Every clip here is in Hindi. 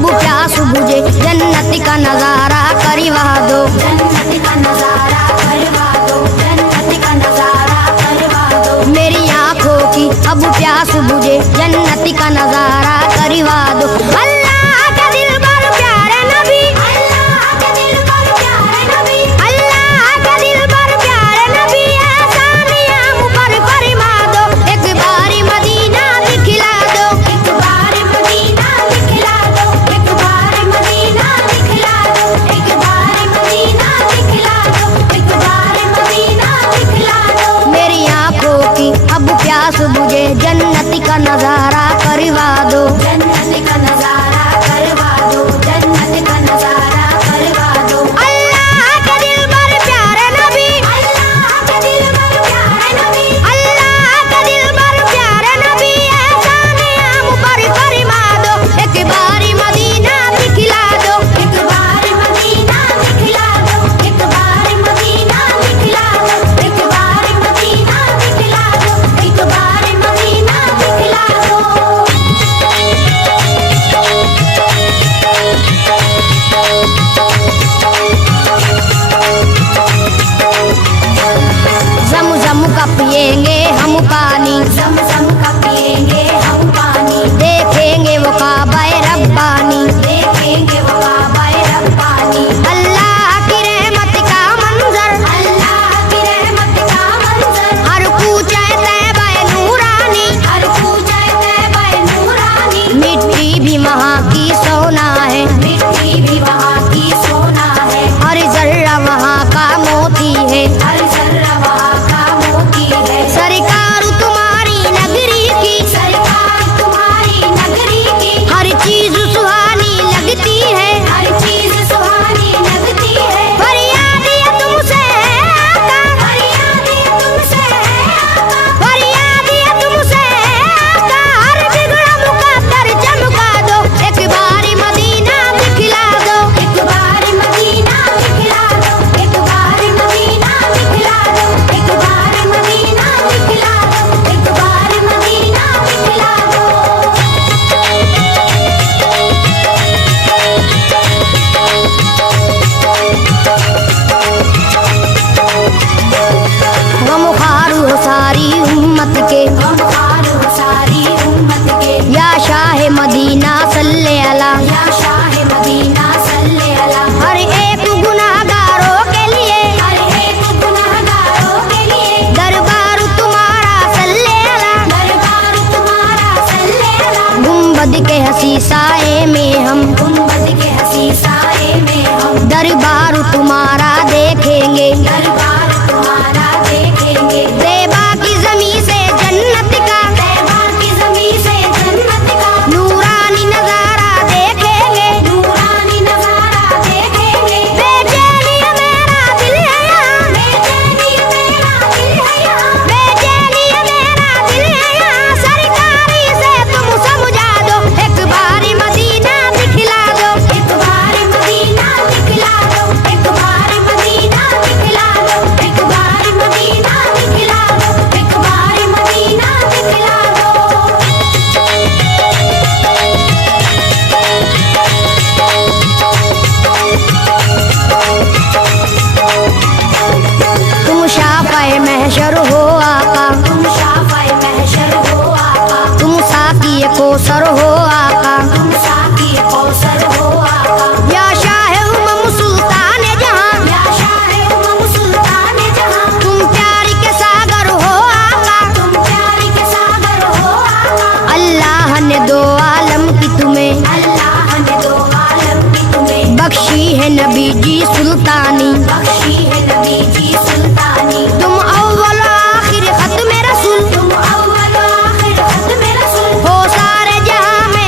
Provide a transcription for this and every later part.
अब प्यास बुझे जन्नत का नजारा करवा दो, जन्नत का नजारा करवा दो, जन्नत का नजारा करवा दो। मेरी आंखों की अब प्यास बुझे जन्नत का नजारा करवा दो। अल्लाह का दिल पर प्यारे नबी, अल्लाह का दिल पर प्यारे नबी, अल्लाह का दिल पर प्यारे नबी, आसानियां मुझ पर फरमा दो। एक बारी मदीना दिखला दो, एक बारी मदीना दिखला दो, एक बारी मदीना दिखला दो, एक बारी मदीना दिखला दो, एक बारी मदीना दिखला दो। मेरी आंखों की अब प्यास बुझे जन्नत का नजारा करवा दो, जन्नत का नजारा करवा दो, जन्नत का नजारा करवा दो। अल्लाह के दिल पर प्यारे नबी, अल्लाह के दिल पर प्यारे नबी, अल्लाह के दिल पर प्यारे नबी, आसानियां मुझ पर फरमा दो। एक बारी मदीना दिखला दो, एक बारी मदीना दिखला दो, एक बारी मदीना दिखला दो, एक बारी मदीना दिखला दो, एक बारी मदीना दिखला दो। ज़म-ज़म का पिएंगे हम पानी, ज़म-ज़म का पिएंगे हम पानी, देखेंगे वो काबा-ए रब्बानी, देखेंगे वो काबा-ए रब्बानी। अल्लाह की रहमत का मंजर, अल्लाह की रहमत का मंजर, हर कूचे तैबा-ए नूरानी, हर कूचे तैबा-ए नूरानी। मिट्टी भी वहाँ की सोना है, मिट्टी भी वहाँ की सोना है, हर जर्रा वहाँ का मोती है, हर जर्रा वहाँ का मोती है। सरकार तुम्हारी नगरी की, सरकार तुम्हारी नगरी की, हर चीज सुहानी लगती है, हर चीज सुहानी लगती है। फरियाद ये तुमसे है आका, फरियाद ये तुमसे है आका, फरियाद ये तुमसे है आका, हर बिगड़ा मुकद्दर चमका दो। एक बारी मदीना दिखला दो, एक बारी मदीना दिखला दो, एक बारी मदीना दिखला दो, एक बारी मदीना दिखला दो, एक बारी मदीना दिखला दो। गमख्वार हो सारी उम्मत के, गमख्वार हो सारी उम्मत के, या शाह मदीना सल्ले अला, या शाह मदीना सल्ले अला। हर एक गुनाहगारों के लिए, हर एक गुनाहगारों के लिए, दरबार तुम्हारा सल्ले अला, दरबार तुम्हारा सल्ले अला। गुंबद के हसी साए में हम, गुंबद के हसी साए में हम, दरबार तुम्हारा देखेंगे, दरबार तुम्हारा देखेंगे। तैबा की ज़मीं से जन्नत का, तैबा की ज़मीं से जन्नत का, नूरानी नज़ारा देखेंगे, नूरानी नज़ारा देखेंगे। बेचैनी मेरा दिल है यहाँ, बेचैनी मेरा दिल है यहाँ, बेचैनी मेरा दिल है यहाँ, सरकारी से तुम समझा दो। एक बारी मदीना दिखला दो, एक बारी मदीना दिखला दो, एक बारी मदीना दिखला दो, एक बारी मदीना दिखला दो, एक बारी मदीना दिखला दो। तुम शाफ़ाए महशर हो आका, तुम शाफ़ाए महशर हो आका, तुम साक़ी कौसर हो आका, तुम साक़ी कौसर हो आका। या शाह उमम सुल्तान जहां, या शाह उमम सुल्तान जहां, तुम प्यार के सागर हो आका, तुम प्यार के सागर हो आका। अल्लाह ने दो आलम की तुम्हें, अल्लाह ने दो आलम की तुम्हें, बख्शी है नबी जी सुल्तानी, बख्शी है नबी जी सुल्तानी। तुम अव्वल आखिर खत्म रसूल, तुम अव्वल आखिर खत्म रसूल, हो सारे जहां में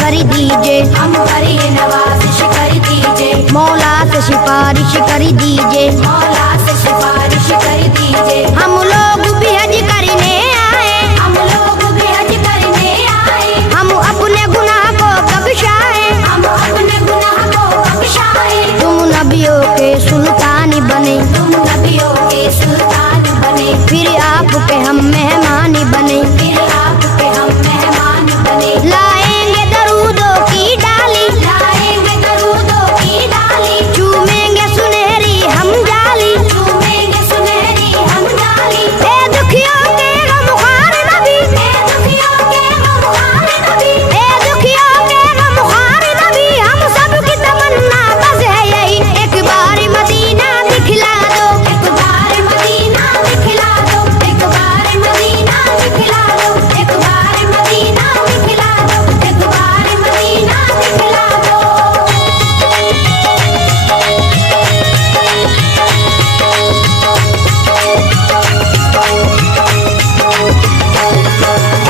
कर दीजिए, हम पर ये नवाजिश कर दीजिए, मौला से सिफारिश कर दीजिए, मौला से सिफारिश कर दीजिए। हम लोग भी हज करने आए, हम लोग भी हज करने आए, हम अपने गुनाह को बख्शाए, हम अपने गुनाह को बख्शाए। तुम नबियों के सुल्तान बने, तुम नबियों के सुल्तान बने, फिर आपके हम मेहमान बने, फिर आप पे हम मेहमान बने। लाएंगे दरूदों की डाली, लाएंगे दरूदों की डाली, चूमेंगे सुनहरी हम जाली, चूमेंगे सुनहरी हम डाली। ए दुखियों के गमख्वार नबी, ए दुखियों के गमख्वार नबी, ए दुखियों के गमख्वार नबी, हम सबकी तमन्ना बस है यही, एक बार मदीना दिखला दो, एक बार मदीना दिखला दो, एक बार मदीना दिखला दो, एक बार मदीना दिखला दो, एक बार मदीना दिखला दो।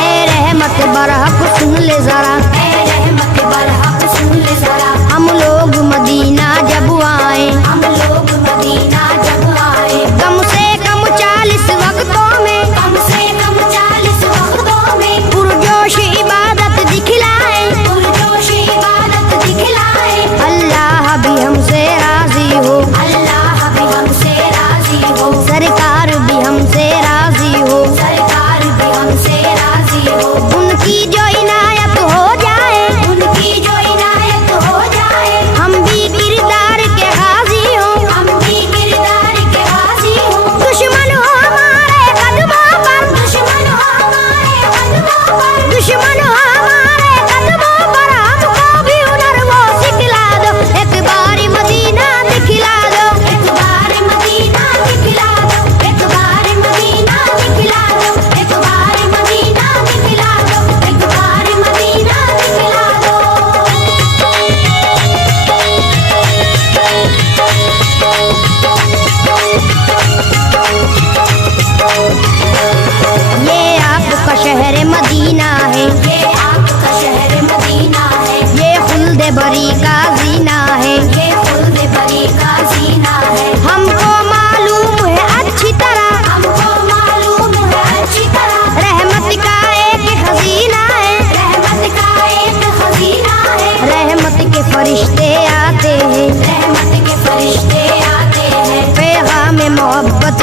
ए रहमत बरहक सुन ले जरा, ऐ रहमत बरहक सुन ले जरा, हम लोग मदीना जब आए, हम लोग मदीना जब आए, कम से कम 40 वक्तों में, कम से कम 40 वक्तों में, पुरजोश इबादत दिखलाए, पुरजोश इबादत दिखलाए। अल्लाह भी हमसे राजी हो, अल्लाह भी हमसे राजी हो, सरकार भी हमसे राजी हो, सरकार भी हमसे राजी हो, उनकी जो इनायत हो जाए, उनकी जो इनायत हो जाए। हम भी किरदार के गाजी हो, हम भी किरदार के गाजी हो, दुश्मन हो हमारे कदमों पर, दुश्मन हो हमारे कदमों पर, दुश्मन हो हमारे कदमों पर, हमको भी हुनर वो सिखला दो, एक बार मदीना दिखला दो, एक बार मदीना दिखला दो, एक बार मदीना दिखला दो, एक बार मदीना दिखला दो, एक बार मदीना दिखला दो। ये आपका शहर मदीना है, ये आपका शहर मदीना है, ये खुल्द बरी का जीना है, ये खुल्द बरी का जीना है। हमको मालूम है अच्छी तरह, हमको मालूम है अच्छी तरह, रहमत का एक खजीना है, रहमत का एक खजीना है, रहमत के फरिश्ते आते हैं, रहमत के फरिश्ते आते हैं, पैगाम मोहब्बत